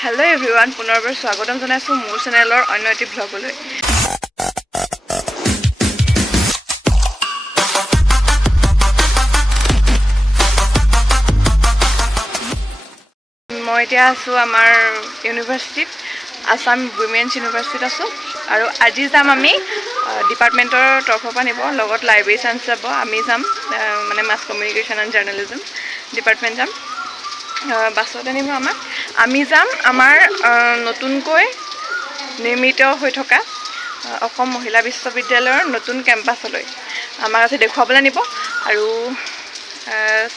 Hello everyone पुनर्बार स्वागतम जनाइছো মোৰ চেনেলৰ অন্য এটি ব্লগলৈ মই এতিয়া আছো আমাৰ ইউনিভাৰ্সিটিত আসাম উইমেন্স ইউনিভাৰ্সিটিত আছো আৰু আজি যাম আমি ডিপাৰ্টমেন্টৰ তৰফৰ পৰা নিব লগত লাইব্ৰেৰী সায়েন্স যাব আমি যাম মানে mass communication and journalism department যাম বাছত আনিব আমাক আমি যাম আমাৰ নতুনকৈ নিৰ্মিত হৈ থকা অসম মহিলা বিশ্ববিদ্যালয়ৰ নতুন কেম্পাছলৈ আমাক আজি দেখুৱাবলৈ নিব আৰু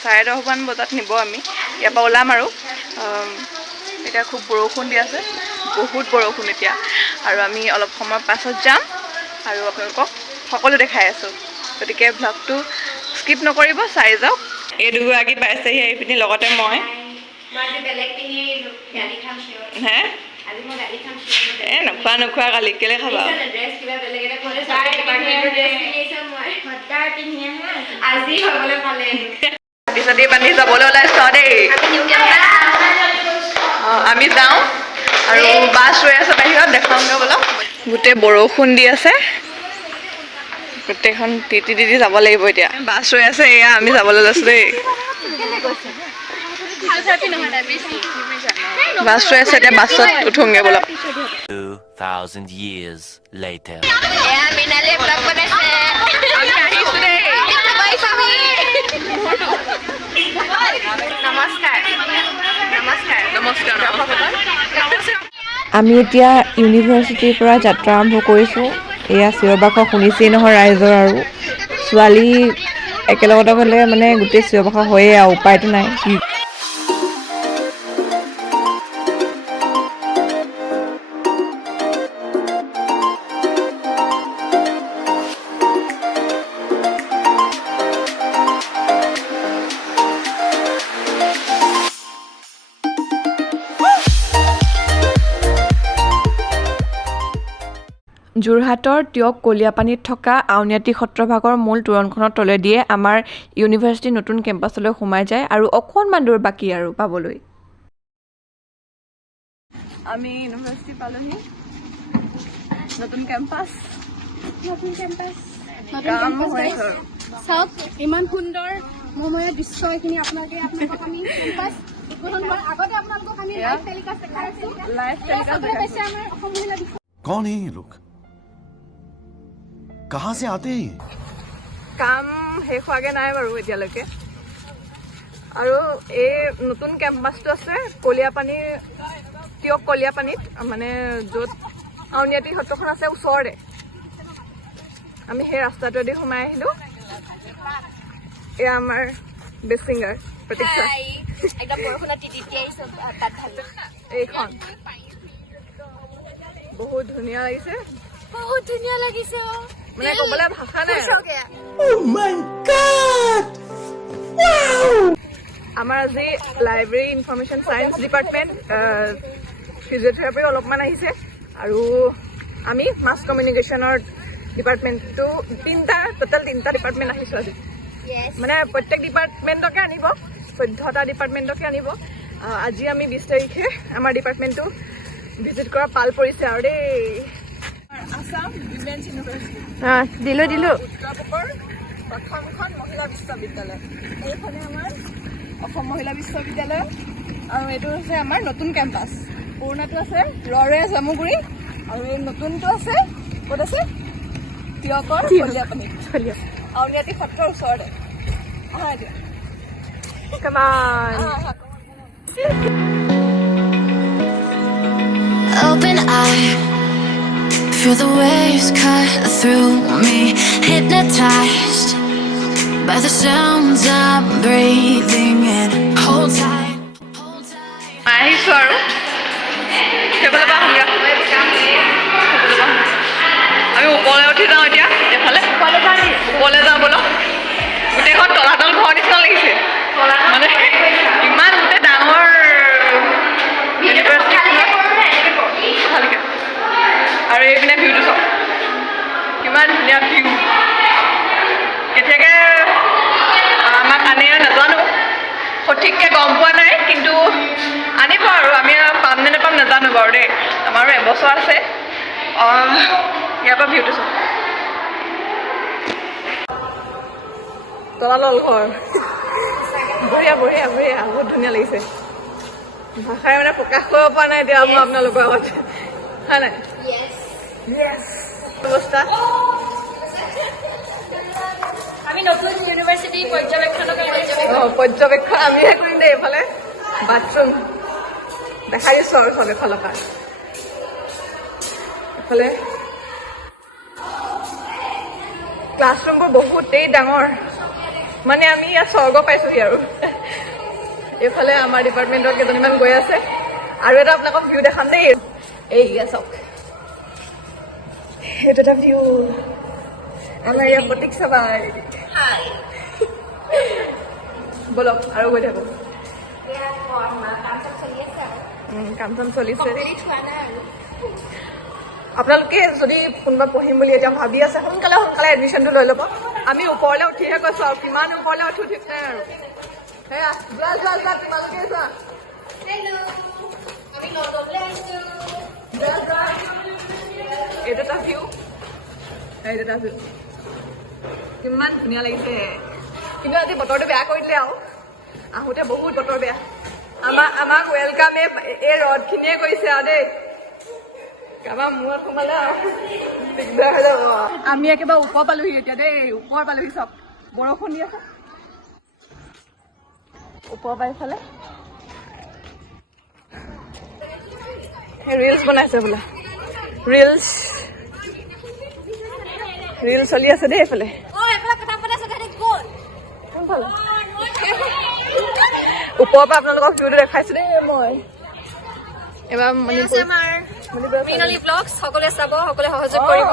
10:30 বজাত নিব আমি ইয়াৰ পৰা ওলাম আৰু এতিয়া খুব বৰষুণ দি আছে বহুত বৰষুণ এতিয়া আৰু আমি অলপ সময় পাছত যাম আৰু আপোনালোকক সকলো দেখাই আছো গতিকে ব্লগটো স্কিপ নকৰিব চাই যাওক এই দুগৰাকী পাইছেহি এইপিনি লগতে মই আজি বেলেগ পিনি গালি খাম হে আজি মই গালি খাম নোখোৱা গালি কেলে খাবা ড্ৰেছ কিবা বেলেগ এটা কৰে চাই ডিপাৰ্টমেন্টৰ ড্ৰেছ কিনিছে মই সদায় পিনিয়ে আজি হ'বলৈ পালে পিছতে বান্ধি যাবলৈ ওলাইছো দেই আমি যাওঁ আৰু বাছ ৰৈ আছে বাহিৰত দেখাওঁগে বলক গোটেই বৰষুণ দি আছে গোটেইখন তিতি যাব লাগিব এতিয়া বাছ ৰৈ আছে এয়া আমি যাবলৈ লৈছো দেই বাছ ৰৈ আছে এতিয়া বাছত উঠোংগে বলক 2000 years later এয়া মিনালে ব্লগ বনাইছে আমি আহিছো দেই নমস্কাৰ আমি এতিয়া ইউনিভাৰ্সিটিৰ পৰা যাত্ৰা আৰম্ভ কৰিছোঁ এয়া চিঞৰ-বাখৰ শুনিছেই নহয় ৰাইজৰ আৰু ছোৱালী একেলগতে গ'লে মানে গোটেই চিঞৰ-বাখৰ হয়ে আৰু উপায়টো নাই যোৰহাটৰ টিয়ক কলিয়াপানীত থকা আউনীআটী সত্ৰভাগৰ মূল তোৰণখনৰ তলেদিয়ে আমাৰ ইউনিভাৰ্চিটিৰ নতুন কেম্পাছলৈ সোমাই যায় আৰু অকণমান দূৰ বাকী আৰু পাবলৈ আমি ইউনিভাৰ্চিটি পালোহি নতুন কেম্পাছ চাওক ইমান সুন্দৰ মময়া দৃশ্য এইখিনি আপোনালোকক আমি কেম্পাছ আগতে আপোনালোকক আমি লাইভ টেলিকাষ্ট দেখাইছো আমাৰ অসম মহিলা कौन है ये लोग कहाँ से आते हैं কাম শেষ হোৱাগে নাই বাৰু এতিয়ালৈকে আৰু এই নতুন কেম্পাছটো আছে কলিয়াপানীৰ টিয়ক কলিয়াপানীত মানে য'ত আউনীআটী সত্ৰখন আছে ওচৰতে আমি সেই ৰাস্তাটোৱেদি সোমাই আহিলোঁ এয়া আমাৰ বেছিংগাৰ প্ৰতীক্ষা একদম বৰষুণত তিতি আহিছে তাত ভাল এইখন বহুত ধুনীয়া লাগিছে মানে ক'বলৈ ভাষা নাই আমাৰ আজি library information science department physiotherapy অলপমান আহিছে আৰু আমি মাছ কমিউনিকেশ্যনৰ ডিপাৰ্টমেণ্টটো টোটেল তিনিটা ডিপাৰ্টমেণ্ট আহিছোঁ আজি মানে প্ৰত্যেক ডিপাৰ্টমেণ্টকে আনিব 14টা ডিপাৰ্টমেণ্টকে আনিব আজি আমি 20 তাৰিখে আমাৰ ডিপাৰ্টমেণ্টটো ভিজিট কৰা পাল পৰিছে আৰু দেই আসাম উইমেন্স ইউনিভাৰ্চিটি দিলো উত্তৰ-পূবৰ প্ৰথমখন মহিলা বিশ্ববিদ্যালয় এইখনে আমাৰ অসম মহিলা বিশ্ববিদ্যালয় আৰু এইটো হৈছে আমাৰ নতুন কেম্পাছ পুৰণাটো আছে ৰৰে জামুগুৰি আৰু এই নতুনটো আছে ক'ত আছে টিয়কৰ কলিয়াপানীত আউনীআটী সত্ৰৰ ওচৰতে আহা এতিয়া Come on. Open eye, feel the waves cut through me, hypnotized by the sounds I'm breathing in. Hold tight, hold tight. আহিছো আৰু সেইফালে পৰা আহোঁগৈ আমি ওপৰলৈ উঠি যাওঁ এতিয়া এফালে ওপৰলৈ যাওঁ বলক গোটেইখন তলাতল ঘৰ নিচিনা লাগিছে মানে ইমান গোটেই ডাঙৰ ভালকৈ আৰু এইপিনে ভিউটো চাওক কিমান ধুনীয়া ভিউ কেতিয়াকৈ আমাক আনে নাজানো সঠিককৈ গম পোৱা নাই কিন্তু আনিব আৰু আমি পাম নে নাপাম বছৰ আছে ইয়াৰ পৰা ভিউটো চাওক তলাতল ঘৰ বঢ়িয়া বঢ়িয়া বঢ়িয়া বহুত ধুনীয়া লাগিছে ভাষাই মানে প্ৰকাশ কৰিব পৰা নাই এতিয়া মই আপোনালোকৰ আগত হয় নাই ব্যৱস্থা আমি নতুন ইউনিভাৰ্চিটি পৰ্যবেক্ষণ আমিহে কৰিম দেই এইফালে বাথৰুম দেখাই দিছোঁ আৰু চব এফালৰ পৰা এইফালে ক্লাছৰুমবোৰ বহুতেই ডাঙৰ মানে আমি ইয়াত স্বৰ্গ পাইছোহি আৰু এইফালে আমাৰ ডিপাৰ্টমেণ্টৰ কেইজনীমান গৈ আছে আৰু এটা আপোনালোকক ভিউ দেখাম দেই এইয়া চাওক এইটো এটা ভিউ আমাৰ ইয়াৰ প্ৰতীক্ষা বাই বলক আৰু গৈ থাকো কাম চাম চলিছে আপোনালোকে যদি কোনোবা পঢ়িম বুলি এতিয়া ভাবি আছে সোনকালে সোনকালে এডমিশ্যনটো লৈ ল'ব আমি ওপৰলৈ উঠিহে কৈছোঁ আৰু কিমান ওপৰলৈ উঠি ঠিক নাই আৰু সেয়া যোৱা যোৱা যোৱা তোমালোকে যোৱা এইটো এটা ভিউ এইটো এটা ভিউ কিমান ধুনীয়া লাগিছে কিন্তু আজি বতৰটো বেয়া কৰি দিলে আৰু আহোঁতে বহুত বতৰ বেয়া আমাক ৱেলকাম এই ৰদখিনিয়ে কৰিছে আৰু দেই আমাৰ মূৰত সোমালে আৰু দিগদাৰ হৈ যাব আমি একেবাৰে ওপৰ পালোহি এতিয়া দেই ওপৰ পালোহি চব বৰষুণ দি আছে ওপৰ পাই ফালে ৰিলছ বনাইছে বোলা ৰিলছ চলি আছে দেই এইফালে কোনফালে ওপৰৰ পৰা আপোনালোকক ভিডিঅ'টো দেখাইছোঁ দেই মই এবাৰ মৃণালী ব্লগছ সকলোৱে চাব সকলোৱে সহযোগ কৰিব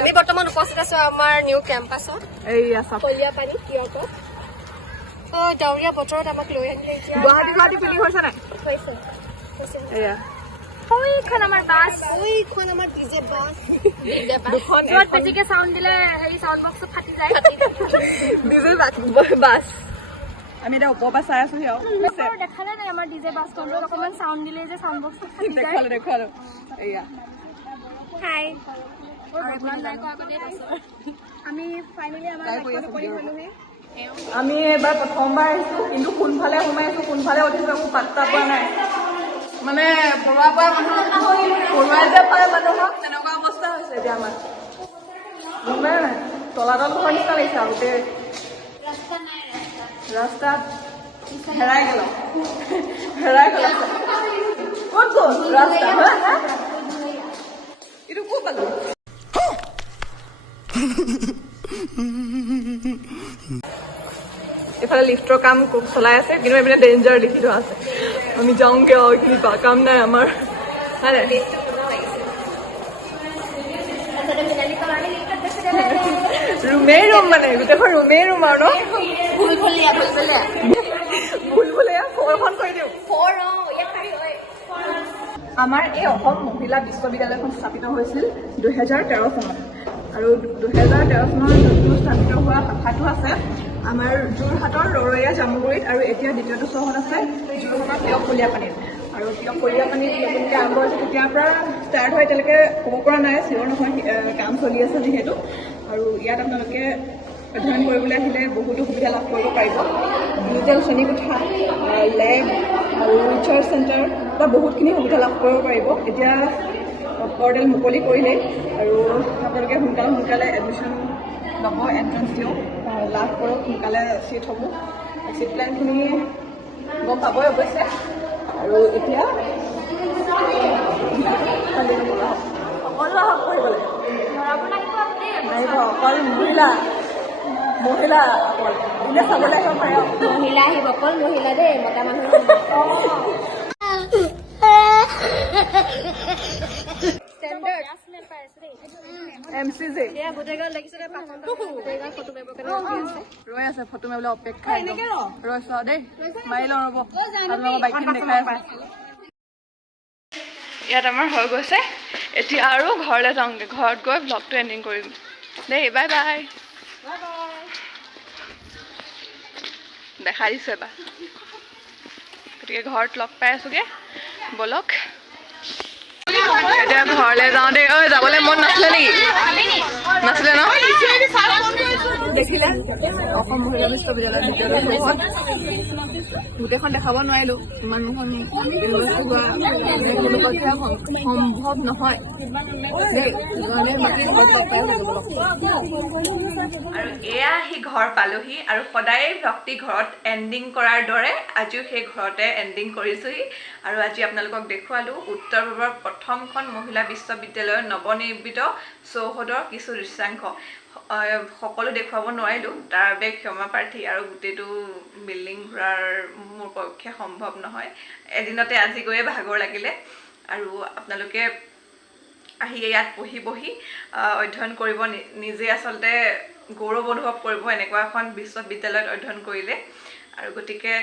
আমি বৰ্তমান উপস্থিত আছো আমাৰ নিউ কেম্পাছত এইয়া চাওক কলিয়াপানী কিয়কত ডাৱৰীয়া বতৰত আমাক লৈ আহিলে এতিয়া গুৱাহাটী ফিলিং হৈছে নাই এয়া ওইখন আমাৰ বাছ ওইখন আমাৰ ডিজে বাছ দুখন য'ত বেছিকে চাউণ্ড দিলে হেৰি চাউণ্ড বক্সটো ফাটি যায় ডিজে বাছ আমি এতিয়া ওপৰৰ পৰা চাই আছোহি আৰু দেখালে নাই আমাৰ ডিজে বাছখন অকণমান চাউণ্ড দিলে যে চাউণ্ড বক্সটো ফাটি যায় দেখুৱালো এয়া হাই আমি ফাইনেলি আমাৰ লক্ষ্যটো কৰি হ'লোহি আমি এবাৰ প্ৰথমবাৰ আহিছোঁ কিন্তু কোনফালে সোমাইছোঁ কোনফালে উঠিছোঁ একো পাত্তা পোৱা নাই মানে পৰুৱা পৰা মানুহ পৰুৱাই যে পায় মানুহক তেনেকুৱা অৱস্থা হৈছে এতিয়া আমাৰ গম পাই নাই তলাতল ঘৰ নিচিনা লাগিছে আৰু গোটেই ৰাস্তাত হেৰাই গ'ল ক'ত গ'ল ৰাস্তা এইটো ক'ত পালো এইফালে লিফ্টৰ কাম চলাই আছে কিন্তু এইপিনে ডেঞ্জাৰ লিখি থোৱা আছে আমি যাওঁগে আৰু এইখিনি কাম নাই আমাৰ ৰুমেই ৰুম মানে গোটেইখন ৰুমেই ৰুম আৰু ন ভুলভুলীয়া ফৰখন কৰি দিওঁ আমাৰ এই অসম মহিলা বিশ্ববিদ্যালয়খন স্থাপিত হৈছিল 2013 চনত আৰু 2013 চনত নতুন স্থাপিত হোৱা শাখাটো আছে আমাৰ যোৰহাটৰ ৰৰৈয়া জামুগুৰিত আৰু এতিয়া দ্বিতীয়টো চহৰত আছে যোৰহাটৰ কলিয়াপানীত আৰু কলিয়াপানীত নতুনকৈ আৰম্ভ হৈছে তেতিয়াৰ পৰা ষ্টাৰ্ট হয় এতিয়ালৈকে ক'ব পৰা নাই চিয়ৰ নহয় কাম চলি আছে যিহেতু আৰু ইয়াত আপোনালোকে অধ্যয়ন কৰিবলৈ আহিলে বহুতো সুবিধা লাভ কৰিব পাৰিব ডিজিটেল শ্ৰেণীকোঠা লেব আৰু ৰিচাৰ্চ চেণ্টাৰ বা বহুতখিনি সুবিধা লাভ কৰিব পাৰিব এতিয়া পৰ্টেল মুকলি কৰিলেই আৰু আপোনালোকে সোনকালে এডমিশ্যন ল'ব এণ্ট্ৰেঞ্চ দিওঁ লাভ কৰক সোনকালে ছিট হ'ব ছিট প্লেনখিনি গম পাবই অৱশ্যে আৰু এতিয়া সকলো আহক কৰিবলৈ নাহিব অকল মহিলা অকল এনে চাবলৈ আহিব পাৰে মহিলা আহিব অকল মহিলা দেই মতা মানুহ MC যে ৰৈ আছে ফটো মাৰিবলৈ অপেক্ষা ৰৈছ দেই মাৰি লওঁ ৰ'ব আপোনালোকৰ বাইকখিনি দেখাই আছে ইয়াত আমাৰ হৈ গৈছে এতিয়া আৰু ঘৰলৈ যাওঁগৈ ঘৰত গৈ ব্লগটো এণ্ডিং কৰিম দেই বাই বাই দেখাই দিছোঁ এবাৰ গতিকে ঘৰত লগ পাই আছোঁগৈ ব'লক এতিয়া এতিয়া ঘৰলৈ যাওঁতে যাবলৈ মন নাছিলে নেকি নাছিলে ন দেখিলে অসম মহিলা বিশ্ববিদ্যালয় বিদ্যালয়সমূহত গোটেইখন দেখাব নোৱাৰিলো ইমানখন কোনো কথা সম্ভৱ নহয় দেই আৰু এয়া সি ঘৰ পালোহি আৰু সদায় ভক্তি ঘৰত এণ্ডিং কৰাৰ দৰে আজিও সেই ঘৰতে এণ্ডিং কৰিছোহি আৰু আজি আপোনালোকক দেখুৱালো উত্তৰ পূৰ্বৰ প্ৰথমখন মহিলা বিশ্ববিদ্যালয়ৰ নৱনিৰ্মিত চৌহদৰ কিছু দৃশ্যাংশ সকলো দেখুৱাব নোৱাৰিলো তাৰ বাবে ক্ষমা প্ৰাৰ্থী আৰু গোটেইটো বিল্ডিং ঘূৰাৰ মোৰ পক্ষে সম্ভৱ নহয় এদিনতে আজি গৈয়ে ভাগৰ লাগিলে আৰু আপোনালোকে আহি ইয়াত বহি বহি অধ্যয়ন কৰিব নিজে আচলতে গৌৰৱ অনুভৱ কৰিব এনেকুৱা এখন বিশ্ববিদ্যালয়ত অধ্যয়ন কৰিলে আৰু গতিকে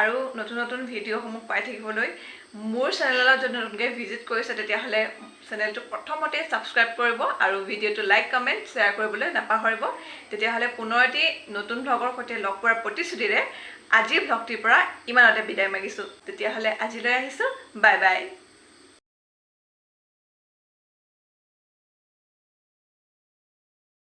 আৰু নতুন নতুন ভিডিঅ'সমূহ পাই থাকিবলৈ মোৰ চেনেলত যদি নতুনকৈ ভিজিট কৰিছে তেতিয়াহ'লে চেনেলটো প্ৰথমতে ছাবস্ক্ৰাইব কৰিব আৰু ভিডিঅ'টো লাইক কমেণ্ট শ্বেয়াৰ কৰিবলৈ নাপাহৰিব তেতিয়াহ'লে পুনৰ এটি নতুন ভ্লগৰ সৈতে লগ পোৱাৰ প্ৰতিশ্ৰুতিৰে আজিৰ ভ্লগটিৰ পৰা ইমানতে বিদায় মাগিছোঁ তেতিয়াহ'লে আজিলৈ আহিছোঁ বাই বাই